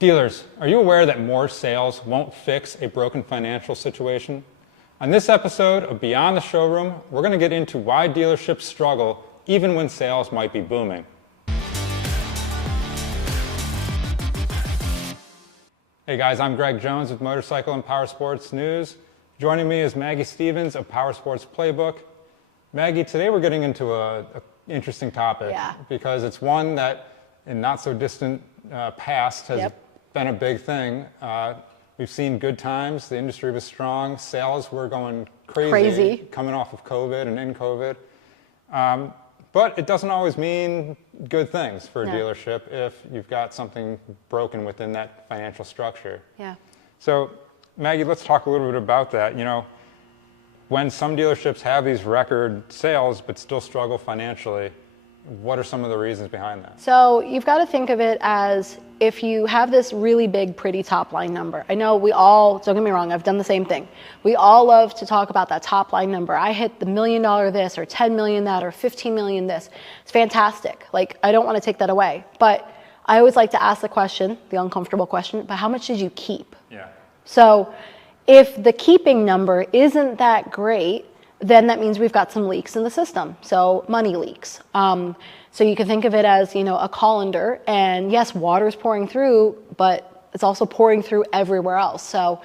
Dealers, are you aware that more sales won't fix a broken financial situation? On this episode of Beyond the Showroom, we're going to get into why dealerships struggle even when sales might be booming. Hey guys, I'm Greg Jones with Motorcycle and Powersports News. Joining me is Maggie Stevens of Powersports Playbook. Maggie, today we're getting into an interesting topic because it's one that in not so distant past has been a big thing. We've seen good times, the industry was strong, sales were going crazy. Coming off of COVID and in COVID. But it doesn't always mean good things for a dealership if you've got something broken within that financial structure. Yeah. So Maggie, let's talk a little bit about that. You know, when some dealerships have these record sales but still struggle financially, what are some of the reasons behind that? So you've got to think of it as if you have this really big, pretty top line number. I know we all, don't get me wrong, I've done the same thing. We all love to talk about that top line number. I hit the $1 million this or 10 million that or 15 million this. It's fantastic. Like, I don't want to take that away. But I always like to ask the question, the uncomfortable question, but how much did you keep? Yeah. So if the keeping number isn't that great, then that means we've got some leaks in the system. So money leaks. So you can think of it as, you know, a colander, and yes, water's pouring through, but it's also pouring through everywhere else. So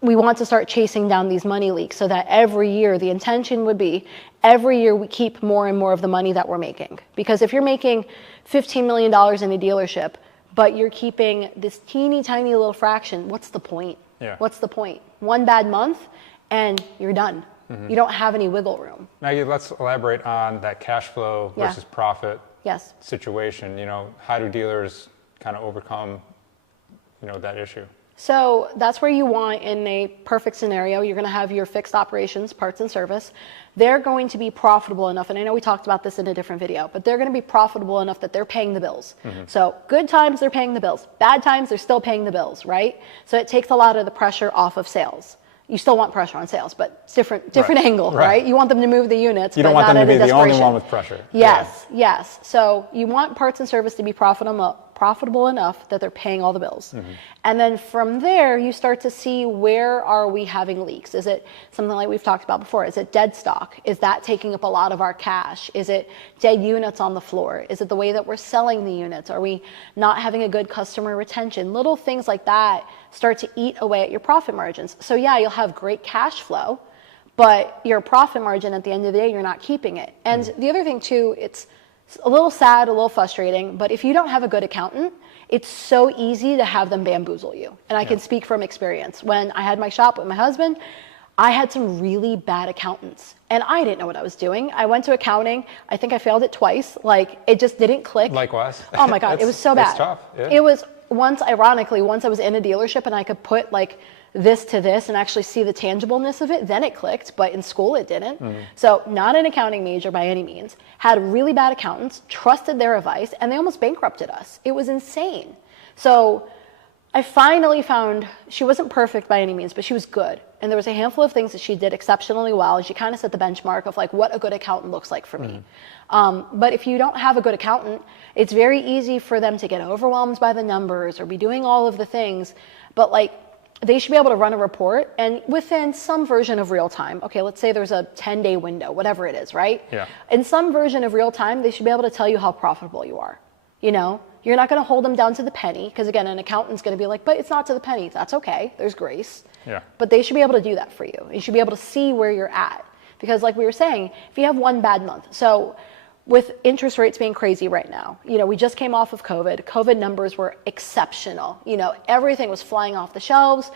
we want to start chasing down these money leaks so that every year, the intention would be every year we keep more and more of the money that we're making. Because if you're making $15 million in a dealership, but you're keeping this teeny tiny little fraction, what's the point? Yeah. What's the point? One bad month and you're done. You don't have any wiggle room. Maggie, let's elaborate on that cash flow versus profit situation. You know, how do dealers kind of overcome, you know, that issue? So that's where you want, in a perfect scenario, you're going to have your fixed operations, parts and service. They're going to be profitable enough, and I know we talked about this in a different video, but they're going to be profitable enough that they're paying the bills. So good times, they're paying the bills. Bad times, they're still paying the bills, right? So it takes a lot of the pressure off of sales. You still want pressure on sales, but it's different angle, right? You want them to move the units, you don't want them to be the only one with pressure. Yes. So you want parts and service to be profitable enough that they're paying all the bills. And then from there, you start to see, where are we having leaks? Is it something like we've talked about before? Is it dead stock? Is that taking up a lot of our cash? Is it dead units on the floor? Is it the way that we're selling the units? Are we not having a good customer retention? Little things like that start to eat away at your profit margins. So yeah, you'll have great cash flow, but your profit margin at the end of the day, you're not keeping it. And the other thing too, it's a little sad, a little frustrating, but if you don't have a good accountant, it's so easy to have them bamboozle you. And I can speak from experience. When I had my shop with my husband, I had some really bad accountants and I didn't know what I was doing. I went to accounting. I think I failed it twice. Like, it just didn't click. Likewise. Oh my God, it was so bad. It's tough. Yeah. It was ironically, once I was in a dealership and I could put like this to this and actually see the tangibleness of it, then it clicked, but in school it didn't. So not an accounting major by any means, had really bad accountants, trusted their advice, and they almost bankrupted us. It was insane. So I finally found, she wasn't perfect by any means, but she was good. And there was a handful of things that she did exceptionally well, and she kind of set the benchmark of like what a good accountant looks like for me. But if you don't have a good accountant, it's very easy for them to get overwhelmed by the numbers or be doing all of the things. But like, they should be able to run a report and within some version of real time. Okay, let's say there's a 10-day window, whatever it is, right? Yeah. In some version of real time, they should be able to tell you how profitable you are. You know, you're not going to hold them down to the penny, because again, an accountant's going to be like, but it's not to the penny. That's okay. There's grace. Yeah. But they should be able to do that for you. You should be able to see where you're at. Because like we were saying, if you have one bad month, so with interest rates being crazy right now, you know, we just came off of COVID. COVID numbers were exceptional. You know, everything was flying off the shelves.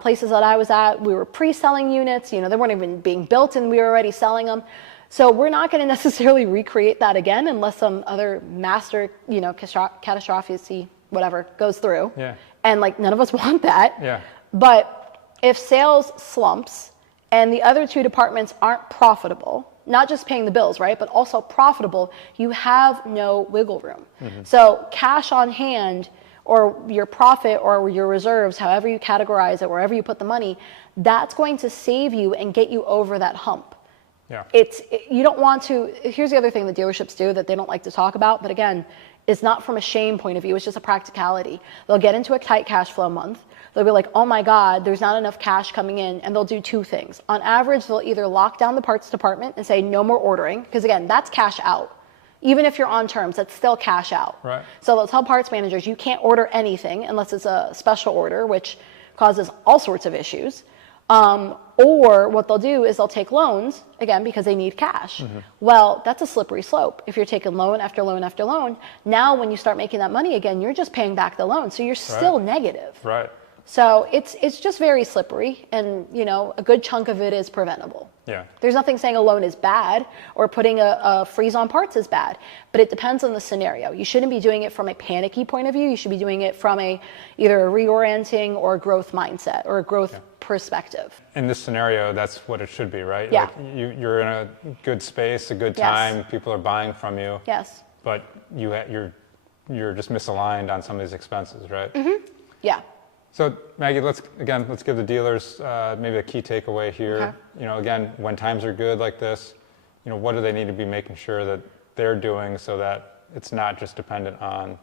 Places that I was at, we were pre-selling units. You know, they weren't even being built and we were already selling them. So we're not going to necessarily recreate that again unless some other master, you know, catastrophe, whatever, goes through. Yeah. And like, none of us want that. Yeah. But if sales slumps and the other two departments aren't profitable, not just paying the bills, right, but also profitable, you have no wiggle room. So cash on hand, or your profit or your reserves, however you categorize it, wherever you put the money, that's going to save you and get you over that hump. Yeah. You don't want to, here's the other thing that dealerships do that they don't like to talk about, but again, It's not from a shame point of view. It's just a practicality. They'll get into a tight cash flow month. They'll be like, oh my God, there's not enough cash coming in. And they'll do two things. On average, they'll either lock down the parts department and say no more ordering, because again, that's cash out. Even if you're on terms, that's still cash out. Right. So they'll tell parts managers, you can't order anything unless it's a special order, which causes all sorts of issues. Or what they'll do is they'll take loans, again, because they need cash. Well, that's a slippery slope. If you're taking loan after loan after loan, now when you start making that money again, you're just paying back the loan. So you're still negative. Right. So it's just very slippery, and a good chunk of it is preventable. Yeah. There's nothing saying a loan is bad or putting a freeze on parts is bad, but it depends on the scenario. You shouldn't be doing it from a panicky point of view. You should be doing it from either a reorienting or a growth mindset or a growth perspective. In this scenario, that's what it should be, right? Yeah. Like you're in a good space, a good time. People are buying from you. Yes. But you're just misaligned on some of these expenses, right? Yeah. So Maggie, let's give the dealers maybe a key takeaway here. Okay. Again, when times are good like this, what do they need to be making sure that they're doing so that it's not just dependent on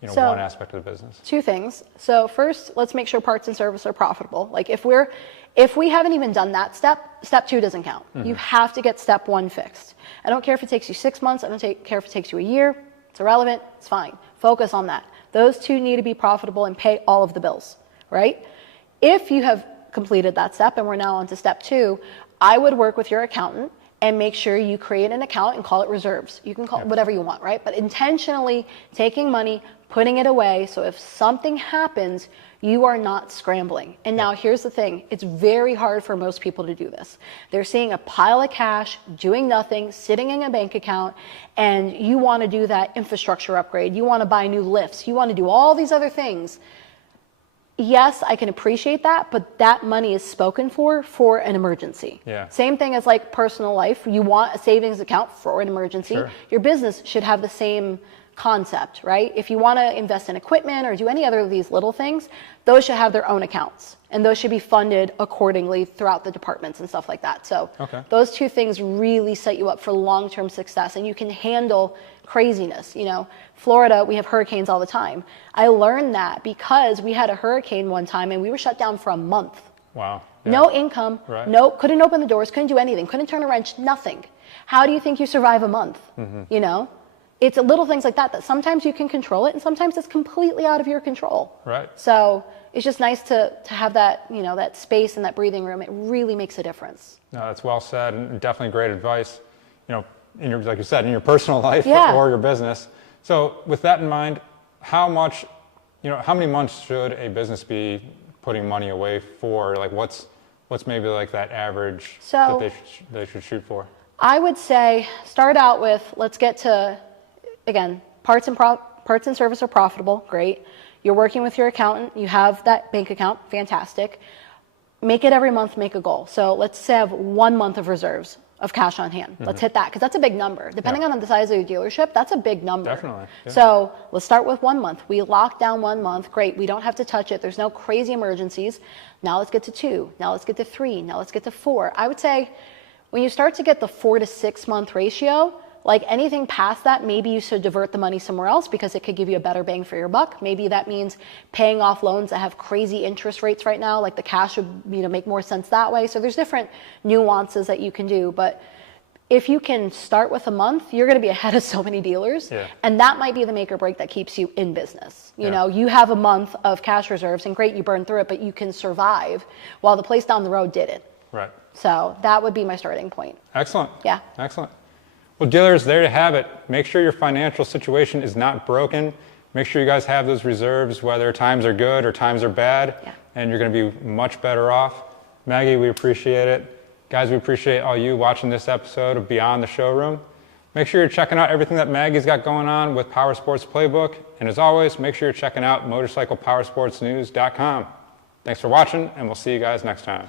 one aspect of the business? Two things. So first, let's make sure parts and service are profitable. Like if we haven't even done that step two doesn't count. You have to get step one fixed. I don't care if it takes you 6 months. I don't care if it takes you a year. It's irrelevant. It's fine. Focus on that. Those two need to be profitable and pay all of the bills, right? If you have completed that step and we're now on to step two, I would work with your accountant and make sure you create an account and call it reserves. You can call it whatever you want, right? But intentionally taking money, putting it away, so if something happens, you are not scrambling. And now here's the thing. It's very hard for most people to do this. They're seeing a pile of cash, doing nothing, sitting in a bank account, and you want to do that infrastructure upgrade. You want to buy new lifts. You want to do all these other things. Yes, I can appreciate that, but that money is spoken for an emergency. Yeah. Same thing as like personal life. You want a savings account for an emergency. Sure. Your business should have the same concept, right? If you want to invest in equipment or do any other of these little things, those should have their own accounts, and those should be funded accordingly throughout the departments and stuff like that. So those two things really set you up for long-term success, and you can handle craziness. Florida, we have hurricanes all the time. I learned that because we had a hurricane one time and we were shut down for a month. Wow. Yeah. No income, couldn't open the doors, couldn't do anything, couldn't turn a wrench, nothing. How do you think you survive a month? It's little things like that sometimes you can control it, and sometimes it's completely out of your control. Right. So it's just nice to have that, that space and that breathing room. It really makes a difference. No, that's well said, and definitely great advice. Like you said, in your personal life or your business. So with that in mind, how many months should a business be putting money away for? Like what's maybe like that average that they should shoot for? I would say start out with, let's get to, again, parts and service are profitable, great. You're working with your accountant, you have that bank account, fantastic. Make it every month, make a goal. So let's say I have 1 month of reserves of cash on hand. Let's hit that, because that's a big number. Depending on the size of your dealership, that's a big number. Definitely. Yeah. So let's start with 1 month. We lock down 1 month, great. We don't have to touch it. There's no crazy emergencies. Now let's get to 2. Now let's get to 3. Now let's get to 4. I would say when you start to get the 4 to 6 month ratio, like anything past that, maybe you should divert the money somewhere else because it could give you a better bang for your buck. Maybe that means paying off loans that have crazy interest rates right now, like the cash would make more sense that way. So there's different nuances that you can do. But if you can start with a month, you're going to be ahead of so many dealers. Yeah. And that might be the make or break that keeps you in business. You have a month of cash reserves, and great, you burn through it, but you can survive while the place down the road didn't. Right. So that would be my starting point. Excellent. Yeah. Excellent. Well, dealers, there you have it. Make sure your financial situation is not broken. Make sure you guys have those reserves, whether times are good or times are bad, and you're going to be much better off. Maggie, we appreciate it. Guys, we appreciate all you watching this episode of Beyond the Showroom. Make sure you're checking out everything that Maggie's got going on with Powersports Playbook. And as always, make sure you're checking out motorcyclepowersportsnews.com. Thanks for watching, and we'll see you guys next time.